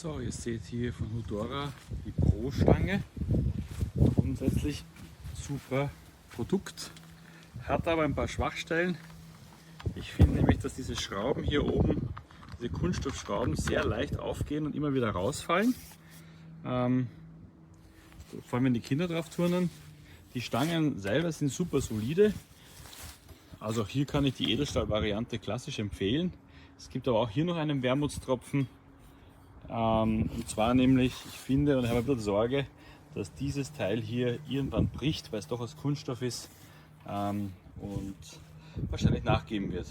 So, ihr seht hier von Hudora die Pro-Stange. Grundsätzlich super Produkt, hat aber ein paar Schwachstellen. Ich finde nämlich, dass diese Schrauben hier oben, diese Kunststoffschrauben, sehr leicht aufgehen und immer wieder rausfallen. Vor allem wenn die Kinder drauf turnen. Die Stangen selber sind super solide. Also auch hier kann ich die Edelstahl-Variante klassisch empfehlen. Es gibt aber auch hier noch einen Wermutstropfen. Und zwar nämlich, ich finde und habe ein bisschen Sorge, dass dieses Teil hier irgendwann bricht, weil es doch aus Kunststoff ist und wahrscheinlich nachgeben wird.